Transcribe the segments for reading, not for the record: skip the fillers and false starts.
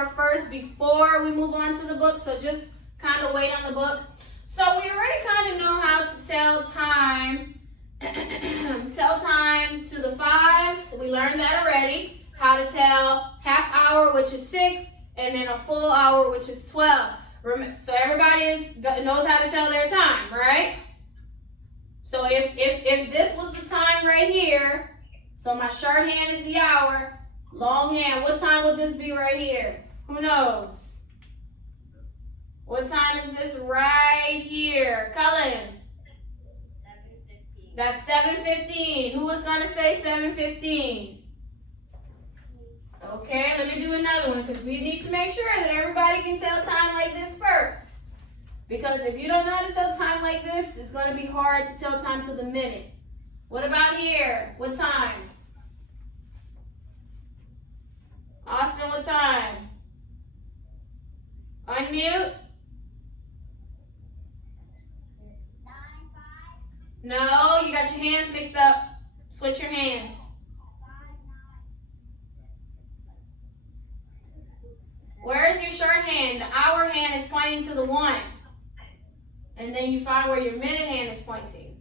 hour first before we move on to the book, so just kind of wait on the book. So we already kind of know how to tell time, tell time to the fives. We learned that already. How to tell half hour, which is 6, and then a full hour, which is 12. So everybody knows how to tell their time, right? So if this was the time right here, so my shorthand is the hour, longhand, what time would this be right here? Who knows? What time is this right here? Cullen? 7:15. That's 7:15. Who was going to say 7:15? Okay, let me do another one because we need to make sure that everybody can tell time like this first. Because if you don't know how to tell time like this, it's going to be hard to tell time to the minute. What about here? What time? Austin, what time? Unmute. 9:05. No, you got your hands mixed up. Switch your hands. 5:09. Where is your shorthand? The hour hand is pointing to the 1. And then you find where your minute hand is pointing.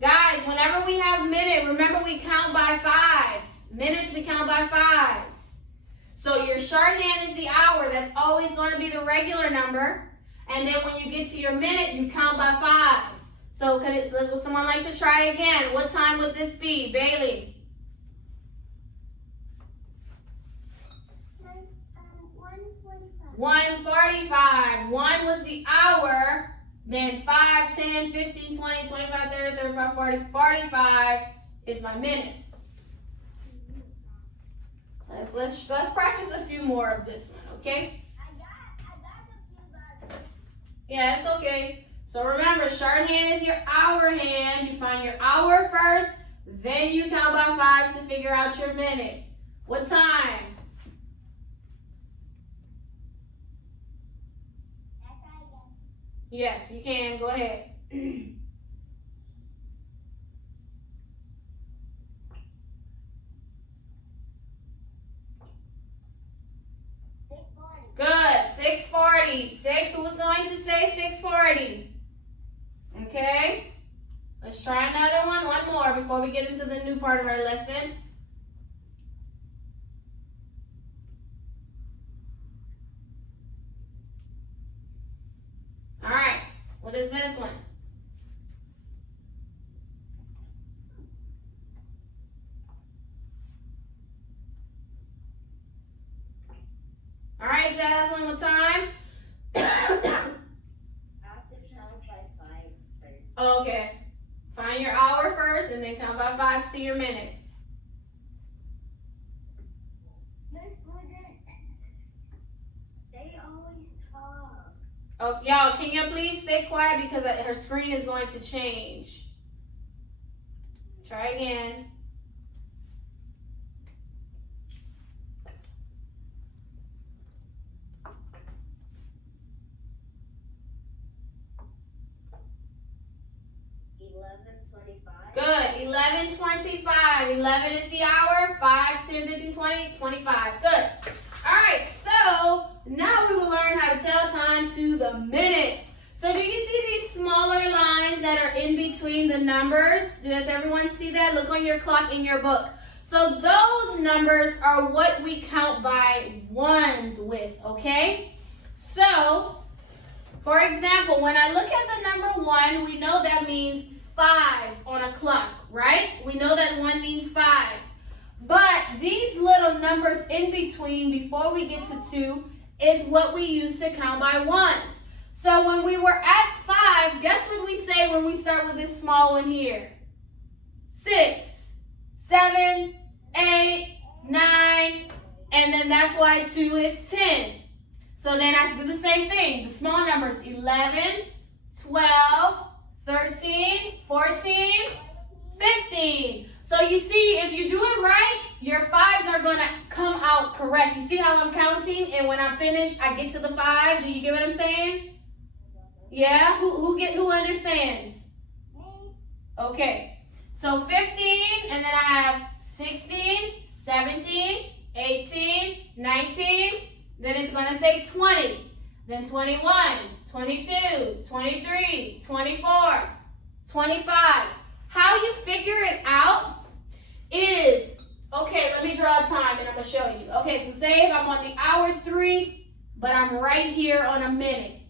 Guys, whenever we have minute, remember we count by 5s. Minutes, we count by 5s. So your shorthand is the hour. That's always going to be the regular number. And then when you get to your minute, you count by 5s. So would someone like to try again? What time would this be? Bailey? 1:45. 1 was the hour. Then 5, 10, 15, 20, 25, 30, 35, 40, 45 is my minute. Let's practice a few more of this one, okay? I got a few bucks. Yeah, it's okay. So remember, shorthand is your hour hand. You find your hour first, then you count by 5s to figure out your minute. What time? Yes, you can. Go ahead. Good. 6:40. 6. Who was going to say 6:40? Okay. Let's try another one. One more before we get into the new part of our lesson. All right. What is this one? All right, Jaslyn, what time? I have to count by 5s first. Okay. Find your hour first and then count by 5s to your minute. They always talk. Oh, y'all, can you please stay quiet because her screen is going to change. Try again. Good. 11:25. 11 is the hour. 5, 10, 15, 20, 25. Good. All right. So now we will learn how to tell time to the minute. So do you see these smaller lines that are in between the numbers? Does everyone see that? Look on your clock in your book. So those numbers are what we count by 1s with, okay? So, for example, when I look at the number 1, we know that means 5 on a clock, right? We know that 1 means 5. But these little numbers in between before we get to 2 is what we use to count by 1s. So when we were at 5, guess what we say when we start with this small one here? 6, 7, 8, 9, and then that's why 2 is 10. So then I do the same thing. The small numbers, 11, 12, 13, 14, 15. So you see, if you do it right, your 5s are going to come out correct. You see how I'm counting? And when I'm finished, I get to the 5. Do you get what I'm saying? Yeah? Who understands? Okay. So 15, and then I have 16, 17, 18, 19, Then it's going to say 20. Then 21, 22, 23, 24, 25. How you figure it out is, okay, let me draw a time and I'm going to show you. Okay, so say if I'm on the hour 3, but I'm right here on a minute.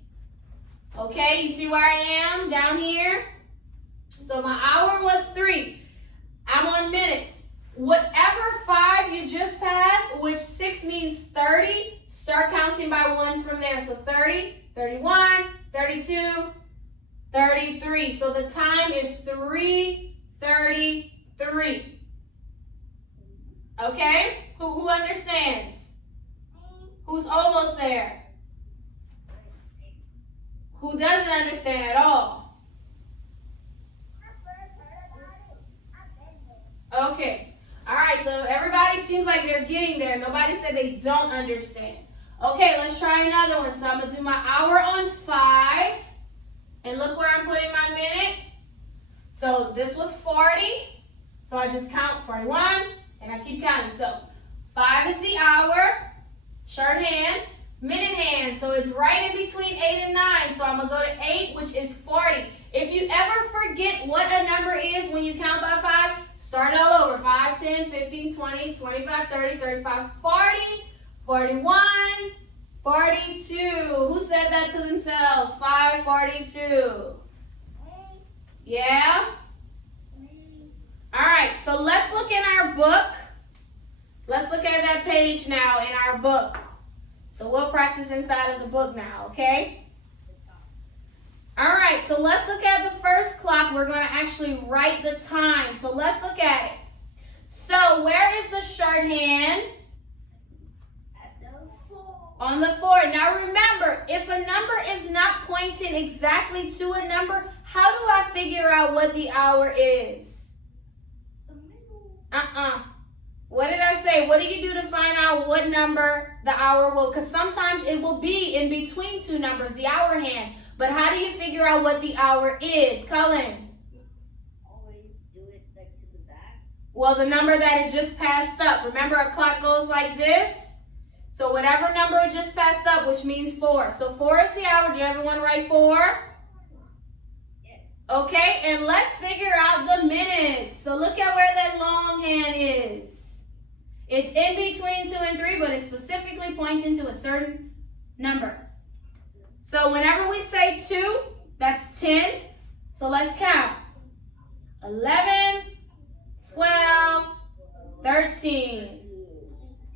Okay, you see where I am down here? So my hour was 3. I'm on minutes. Whatever 5 you just passed, which 6 means 30, start counting by ones from there. So 30, 31, 32, 33. So the time is 3:33. Okay? Who understands? Who's almost there? Who doesn't understand at all? Okay. All right, so everybody seems like they're getting there. Nobody said they don't understand. Okay, let's try another one. So I'm going to do my hour on 5. And look where I'm putting my minute. So this was 40. So I just count 41, and I keep counting. So 5 is the hour, shorthand, minute hand. So it's right in between 8 and 9. So I'm going to go to 8, which is 40. If you ever forget what a number is when you count by 5, start it all over. 5, 10, 15, 20, 25, 30, 35, 40, 41, 42. Who said that to themselves? 5:42. Yeah? All right, so let's look in our book. Let's look at that page now in our book. So we'll practice inside of the book now, okay? All right, so let's look at the first clock. We're going to actually write the time. So let's look at it. So where is the shorthand? On the 4. Now remember, if a number is not pointing exactly to a number, how do I figure out what the hour is? What did I say? What do you do to find out what number the hour will? Because sometimes it will be in between 2 numbers, the hour hand. But how do you figure out what the hour is? Cullen? Always do it like to the back. Well, the number that it just passed up. Remember, a clock goes like this? So whatever number it just passed up, which means 4. So 4 is the hour. Did everyone write 4? Yes. Okay, and let's figure out the minutes. So look at where that long hand is. It's in between 2 and 3, but it's specifically pointing to a certain number. So whenever we say 2, that's 10. So let's count. 11, 12, 13.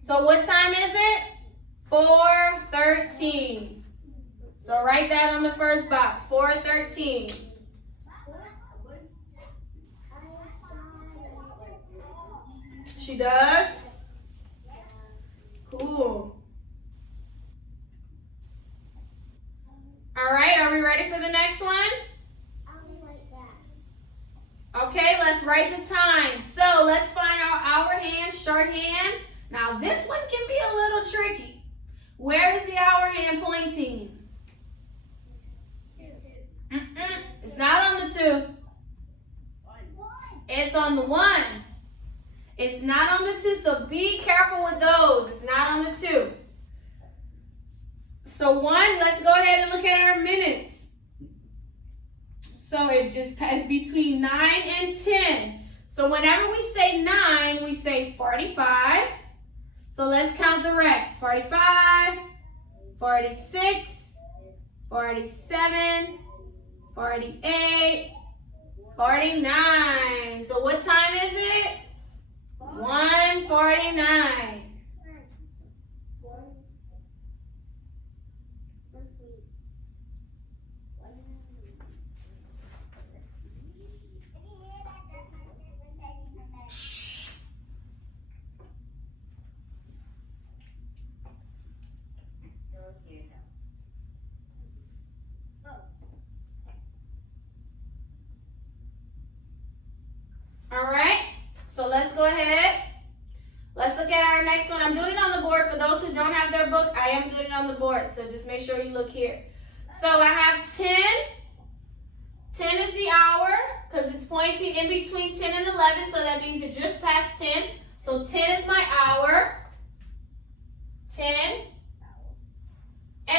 So what time is it? 4:13. So write that on the first box. 4:13. She does? Cool. All right, are we ready for the next one? Okay, let's write the time. So let's find our hour hand, shorthand. Now this one can be a little tricky. Where is the hour hand pointing? It's not on the 2. It's on the 1. It's not on the 2, so be careful with those. It's not on the 2. So 1, let's go ahead and look at our minutes. So it just is between 9 and 10. So whenever we say 9, we say 45. So let's count the rest. 45, 46, 47, 48, 49. So what time is it? 1:49. All right, so let's go ahead. Let's look at our next one. I'm doing it on the board. For those who don't have their book, I am doing it on the board, so just make sure you look here. So I have 10. 10 is the hour because it's pointing in between 10 and 11, so that means it just passed 10. So 10 is my hour. 10.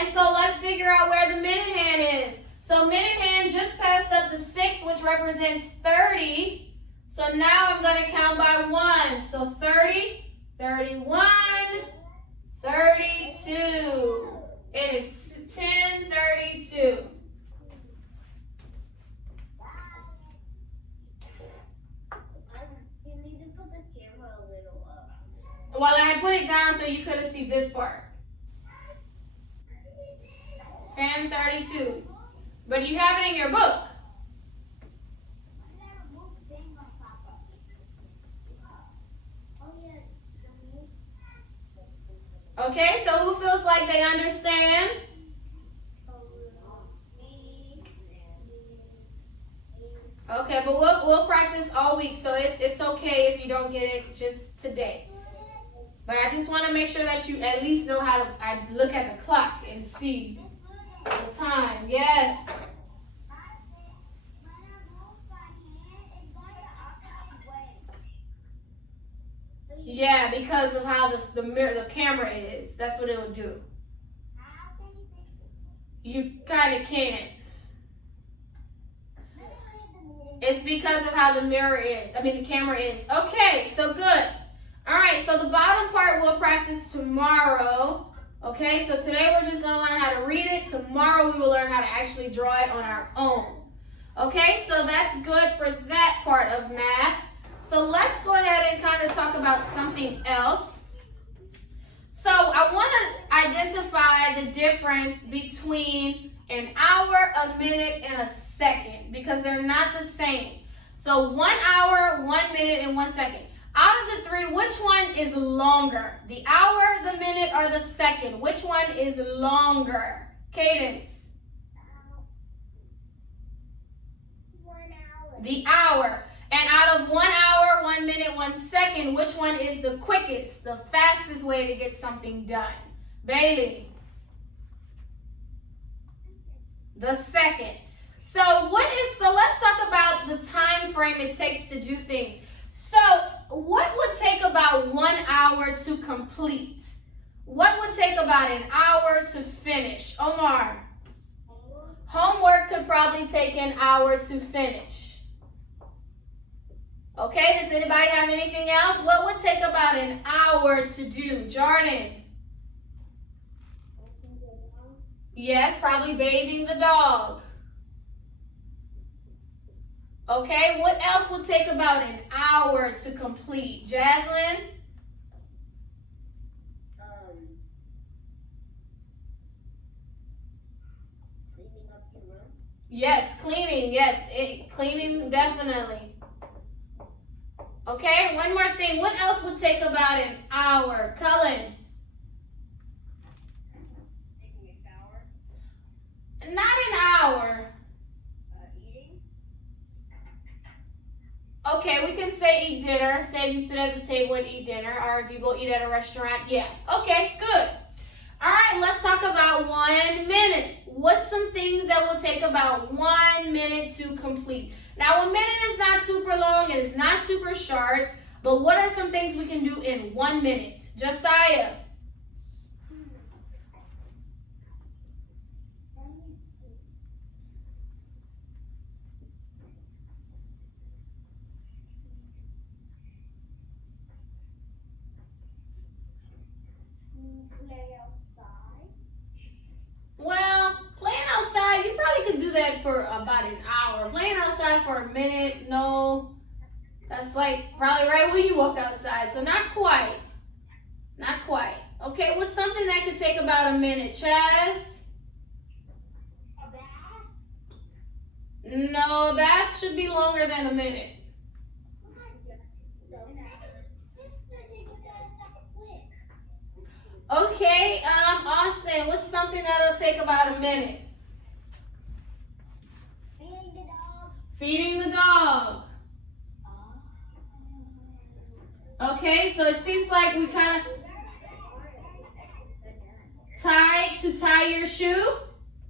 And so let's figure out where the minute hand is. So minute hand just passed up the 6, which represents 30. So now I'm going to count by 1. So 30, 31, 32. It is 10:32. You need to put the camera a little up. Well, I put it down so you couldn't see this part. 10:32. But you have it in your book. Okay, so who feels like they understand? Okay, but we'll practice all week, so it's okay if you don't get it just today. But I just want to make sure that you at least know how to look at the clock and see the time. Yes. Yeah, because of how the camera is. That's what it will do. You kind of can't. It's because of how the the camera is. Okay, so good. All right, so the bottom part we'll practice tomorrow. Okay, so today we're just going to learn how to read it. Tomorrow we will learn how to actually draw it on our own. Okay, so that's good for that part of math. So let's go ahead and kind of talk about something else. So I want to identify the difference between an hour, a minute, and a second because they're not the same. So 1 hour, 1 minute, and 1 second. Out of the three, which one is longer? The hour, the minute, or the second? Which one is longer? Cadence. 1 hour. The hour. And out of 1 hour, 1 minute, 1 second, which one is the quickest, the fastest way to get something done? Bailey. The second. So let's talk about the time frame it takes to do things. So what would take about 1 hour to complete? What would take about an hour to finish? Omar. Homework could probably take an hour to finish. Okay, does anybody have anything else? What would take about an hour to do? Jordan. Yes, probably bathing the dog. Okay, what else would take about an hour to complete? Jaslyn? Cleaning up your room. Yes, cleaning. Yes, cleaning definitely. Okay, one more thing. What else would take about an hour? Cullen? Taking a shower. Not an hour. Eating. Okay, we can say eat dinner. Say if you sit at the table and eat dinner, or if you go eat at a restaurant. Yeah. Okay, good. All right, let's talk about 1 minute. What's some things that will take about 1 minute to complete? Now, a minute is not super long. It is not super short. But what are some things we can do in 1 minute? Josiah. Play outside. Well, playing outside, you probably could do that for about an hour. Playing outside for a minute, no. That's like probably right when you walk outside. So not quite. Not quite. Okay, what's something that could take about a minute? Chaz? A bath. No, a bath should be longer than a minute. Okay, Austin, what's something that'll take about a minute? Feeding the dog. Feeding the dog. Okay, so it seems like we kind of tie your shoe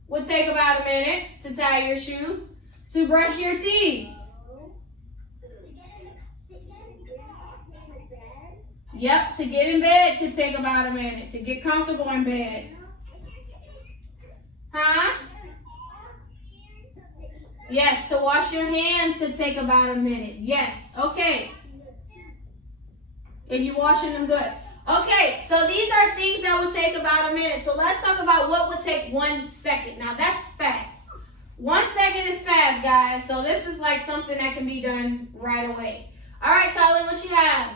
would take about a minute to tie your shoe. To brush your teeth. Yep, to get in bed could take about a minute. To get comfortable in bed. Huh? Yes, to wash your hands could take about a minute. Yes, okay. If you're washing them good. Okay, so these are things that would take about a minute. So let's talk about what would take 1 second. Now that's fast. 1 second is fast, guys. So this is like something that can be done right away. All right, Colin, what you have?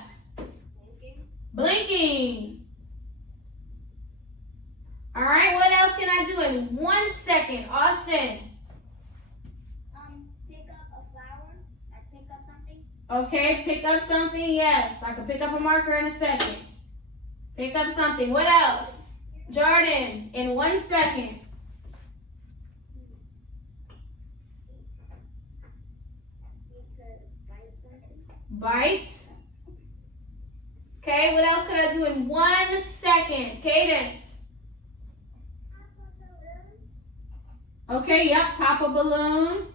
Blinking. All right, what else can I do in 1 second? Austin. Pick up a flower. I pick up something. Okay, pick up something. Yes, I can pick up a marker in a second. Pick up something. What else? Jordan, in 1 second. Bite. Okay, what else could I do in 1 second? Cadence. Okay, yep, pop a balloon.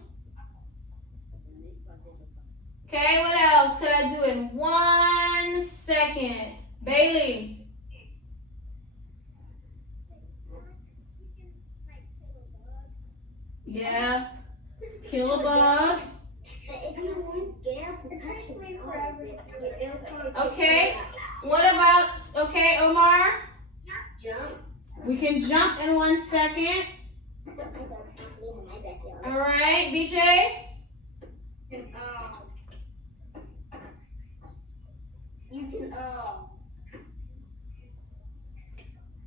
Okay, what else could I do in 1 second? Bailey. Yeah, kill a bug. If you want, get out to touch it. Okay, what about, okay, Omar? Jump. We can jump in 1 second. All right, BJ? You can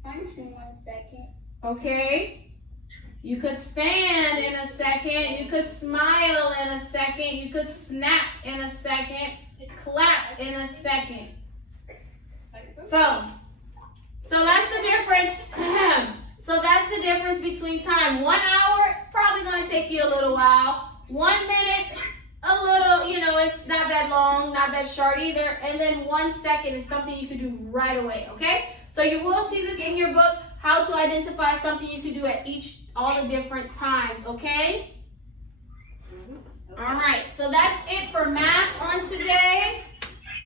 punch in 1 second. Okay. You could stand in a second. You could smile in a second. You could snap in a second. Clap in a second. So that's the difference. So that's the difference between time. 1 hour, probably gonna take you a little while. 1 minute, a little, you know, it's not that long, not that short either. And then 1 second is something you can do right away, okay? So you will see this in your book, how to identify something you can do at all the different times, okay? All right, so that's it for math on today.